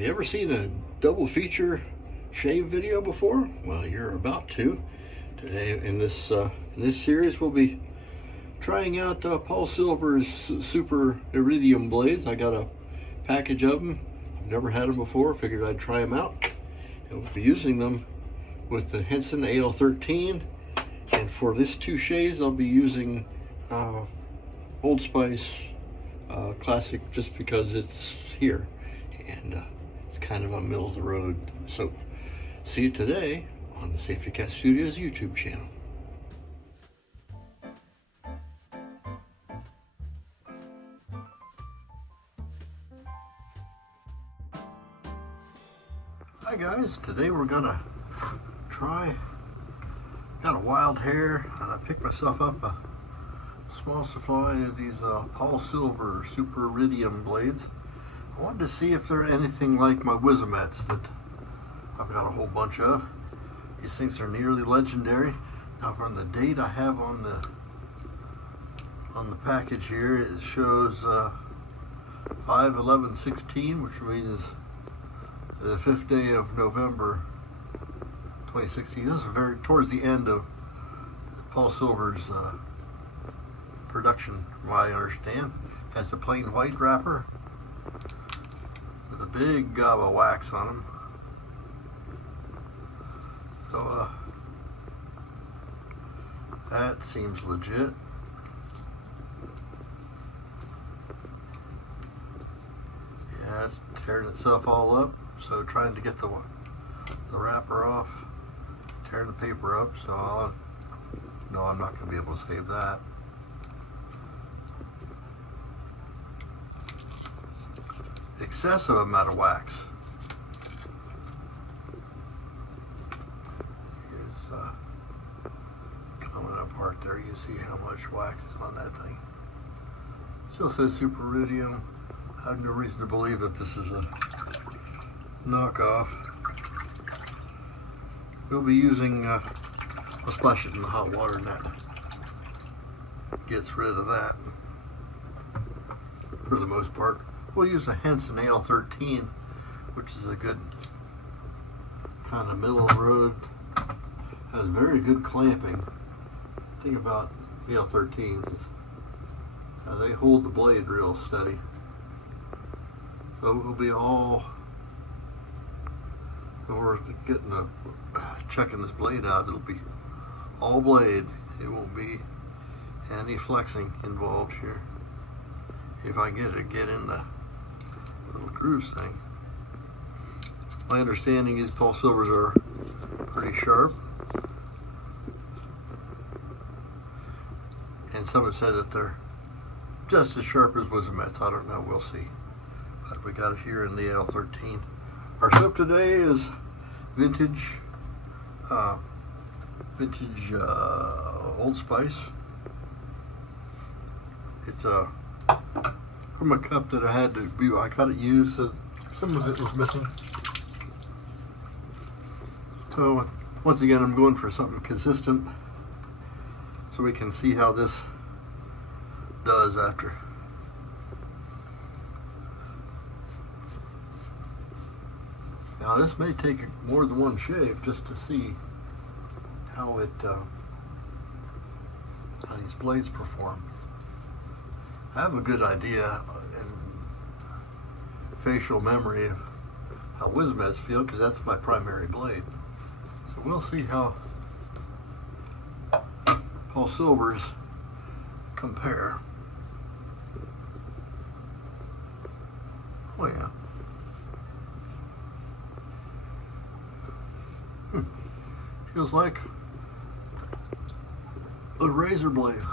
you ever seen a double feature shave video before? Well, you're about to. Today in this series, we'll be trying out PolSilver's Super Iridium blades. I got a package of them. I've never had them before. Figured I'd try them out. And we'll be using them with the Henson AL13. And for this two shaves, I'll be using Old Spice Classic, just because it's here and it's kind of a middle of the road soap. See you today on the Safety Cat Studios YouTube channel. Hi guys, today we're gonna try, got a wild hair and I picked myself up a small supply of these PolSilver Super Iridium blades. I wanted to see if they're anything like my Wizamets that I've got a whole bunch of. These things are nearly legendary. Now from the date I have on the package here, it shows 5/11/16, which means the 5th day of November 2016. This is very towards the end of PolSilver's production, from what I understand. Has the plain white wrapper with a big gob of wax on them. So that seems legit. Yeah, it's tearing itself all up. So trying to get the wrapper off, tearing the paper up. So I'm not going to be able to save that. Excessive amount of wax. It's coming apart there. You can see how much wax is on that thing. Still says Super Iridium. I have no reason to believe that this is a knockoff. We'll be using, we'll splash it in the hot water and that gets rid of that for the most part. We'll use a Henson AL13, which is a good kind of middle of the road, has very good clamping. The thing about AL13s is they hold the blade real steady. So it will be all, when we're checking this blade out, it'll be all blade. It won't be any flexing involved here. If I get in the little grooves thing. My understanding is PolSilvers are pretty sharp. And some have said that they're just as sharp as Wizamets. I don't know, we'll see. But we got it here in the AL13. Our soap today is vintage Old Spice. It's from a cup that I had to be, I got it used, so some of it was missing. So once again, I'm going for something consistent so we can see how this does after. Now this may take more than one shave just to see how these blades perform. I have a good idea and facial memory of how Wizamets feel, because that's my primary blade. So we'll see how PolSilver's compare. Oh yeah. Feels like a razor blade.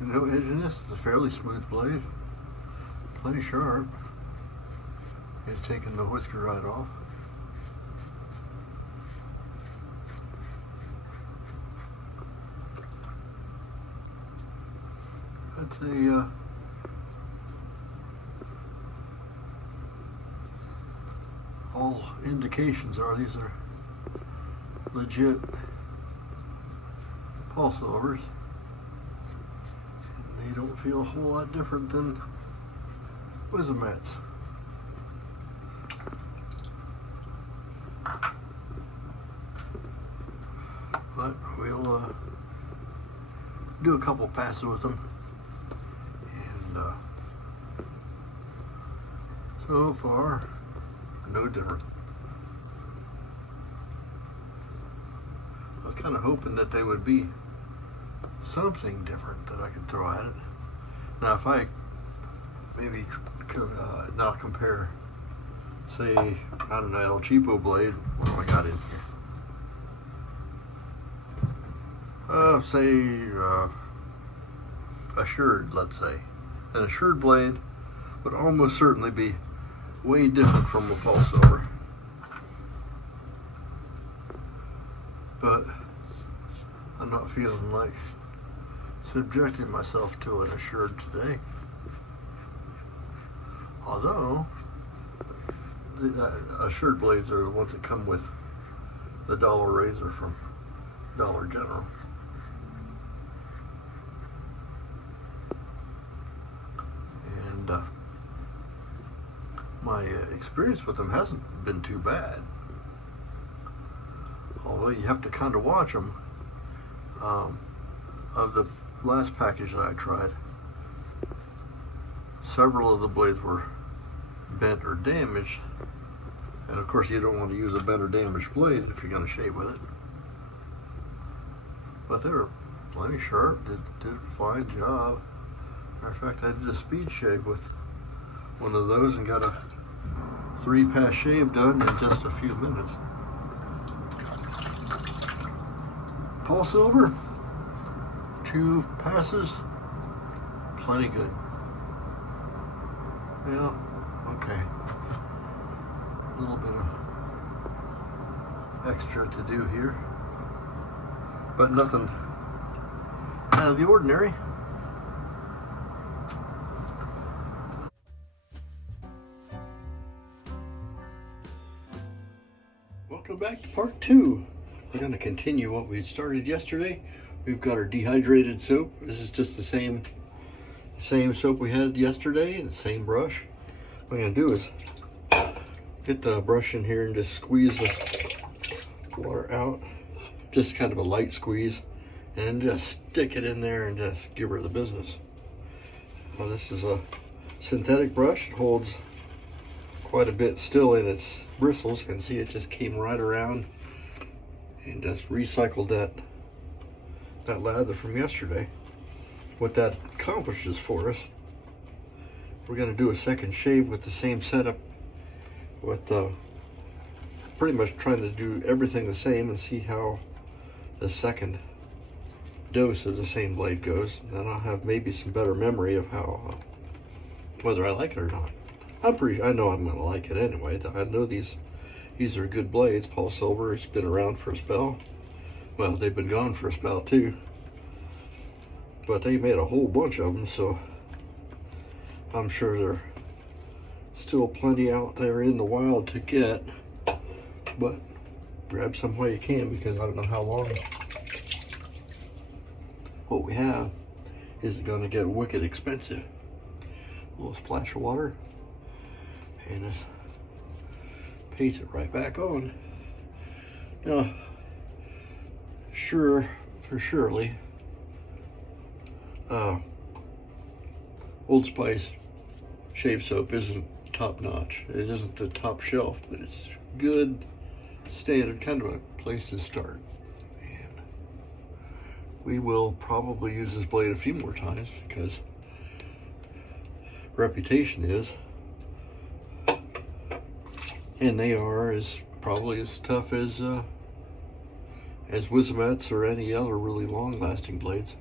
No edginess. It's a fairly smooth blade. Plenty sharp. It's taking the whisker right off. I'd say all indications are these are legit PolSilvers. And they don't feel a whole lot different than Wismats. But we'll do a couple passes with them, and so far, no different. I was kind of hoping that they would be something different that I could throw at it. Now, if I maybe now compare, say, I don't know, El Cheapo blade, what do I got in here? Say, Assured, let's say. An Assured blade would almost certainly be way different from a PolSilver. But I'm not feeling like subjecting myself to an Assured today. Although, the Assured blades are the ones that come with the dollar razor from Dollar General. And my experience with them hasn't been too bad. Although you have to kind of watch them. Of the last package that I tried, several of the blades were bent or damaged. And of course you don't want to use a bent or damaged blade if you're going to shave with it. But they were plenty sharp, did a fine job. Matter of fact, I did a speed shave with one of those and got a 3-pass shave done in just a few minutes. PolSilver, 2 passes, plenty good. Yeah, okay. A little bit of extra to do here, but nothing out of the ordinary. Welcome back to part 2. We're going to continue what we started yesterday. We've got our dehydrated soap. This is just the same soap we had yesterday and the same brush. What I'm going to do is get the brush in here and just squeeze the water out. Just kind of a light squeeze, and just stick it in there and just give her the business. Well, this is a synthetic brush. It holds quite a bit still in its bristles. You can see it just came right around and just recycled that lather from yesterday. What that accomplishes for us, we're going to do a second shave with the same setup, with pretty much trying to do everything the same and see how the second dose of the same blade goes. And then I'll have maybe some better memory of how whether I like it or not. I know I'm going to like it anyway. I know these are good blades. PolSilver has been around for a spell. Well, they've been gone for a spell too, but they made a whole bunch of them, so I'm sure there are still plenty out there in the wild to get. But grab some while you can, because I don't know how long what we have is going to get wicked expensive. A little splash of water, and just paste it right back on. Now, surely, Old Spice shave soap isn't top notch. It isn't the top shelf, but it's good standard, kind of a place to start. And we will probably use this blade a few more times, because reputation is, and they are probably as tough as Wismats or any other really long-lasting blades.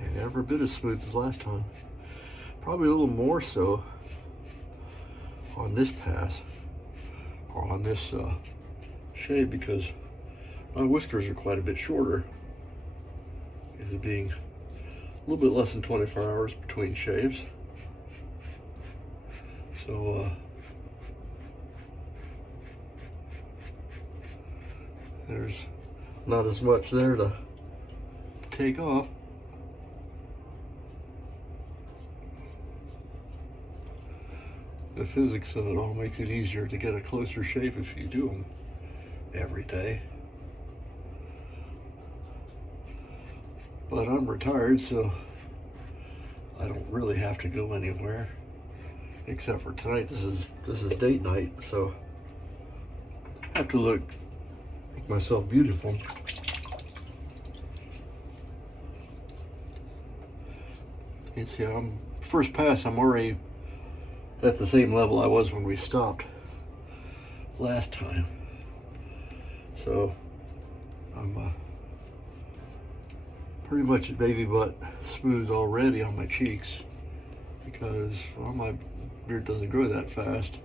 And every bit as smooth as last time. Probably a little more so on this pass, or on this shave, because my whiskers are quite a bit shorter, it being little bit less than 24 hours between shaves. So there's not as much there to take off. The physics of it all makes it easier to get a closer shave if you do them every day. But I'm retired, so I don't really have to go anywhere except for tonight. This is date night, so I have to make myself beautiful. You can see first pass, I'm already at the same level I was when we stopped last time. So I'm pretty much at baby butt smooth already on my cheeks because, well, my beard doesn't grow that fast,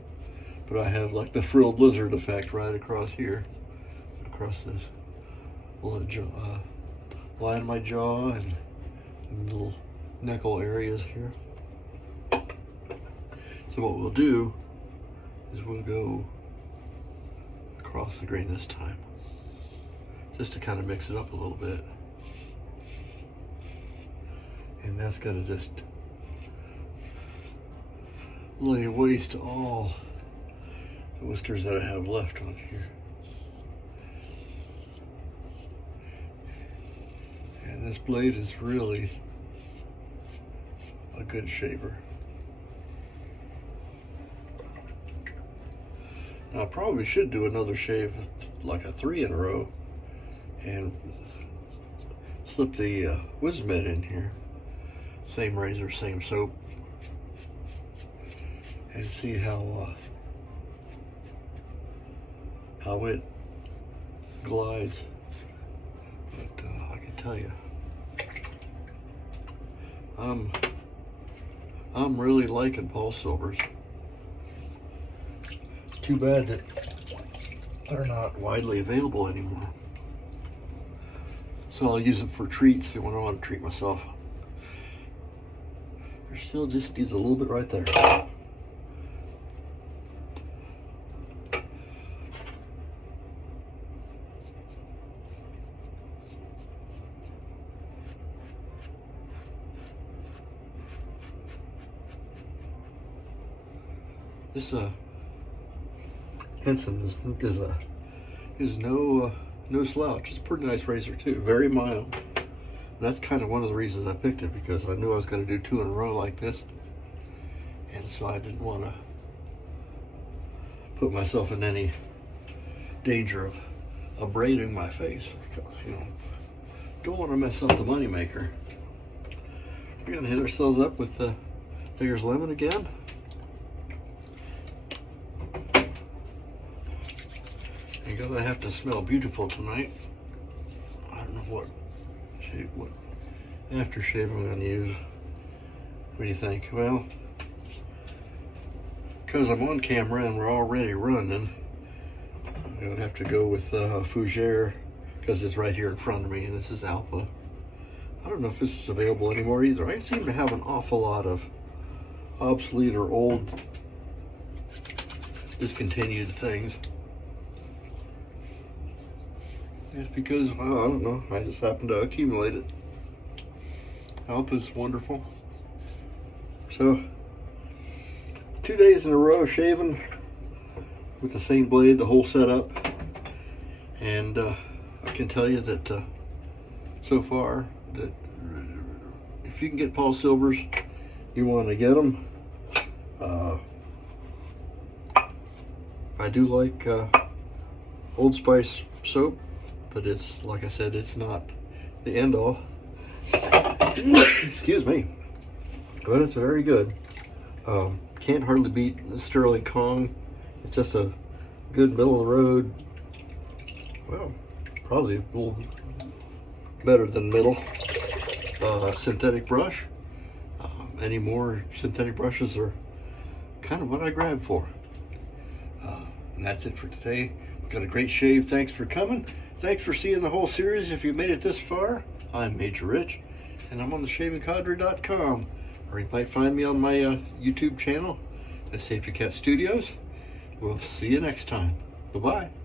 but I have like the frilled lizard effect right across here, across this little line of my jaw and little neckle areas here. So what we'll do is we'll go across the grain this time, just to kind of mix it up a little bit. And that's gonna just lay waste to all the whiskers that I have left on here. And this blade is really a good shaver. Now I probably should do another shave, like a 3 in a row, and slip the Wismet in here. Same razor, same soap, and see how it glides. But I can tell you, I'm really liking PolSilvers. Too bad that they're not widely available anymore. So I'll use it for treats when I want to treat myself. There still just needs a little bit right there. This Henson is no slouch. It's a pretty nice razor too, very mild. And that's kind of one of the reasons I picked it, because I knew I was going to do 2 in a row like this, and so I didn't want to put myself in any danger of abrading my face, because, you know, don't want to mess up the money maker. We're going to hit ourselves up with the Thayer's Lemon again. Because I have to smell beautiful tonight, I don't know what aftershave I'm going to use. What do you think? Well, because I'm on camera and we're already running, I would have to go with Fougere, because it's right here in front of me, and this is Alpha. I don't know if this is available anymore either. I seem to have an awful lot of obsolete or old discontinued things. It's because, well, I don't know, I just happen to accumulate it. Alpha's wonderful. So, 2 days in a row shaving with the same blade, the whole setup. And I can tell you that so far, that if you can get PolSilvers, you want to get them. I do like Old Spice soap, but it's, like I said, it's not the end all. Excuse me. But it's very good. Can't hardly beat Sterling Kong. It's just a good middle of the road. Well, probably a little better than middle. Synthetic brush. Any more synthetic brushes are kind of what I grab for. And that's it for today. Got a great shave. Thanks for coming. Thanks for seeing the whole series. If you made it this far, I'm Major Rich, and I'm on the shavingcadre.com, or you might find me on my YouTube channel at Safety Cat Studios. We'll see you next time. Bye-bye.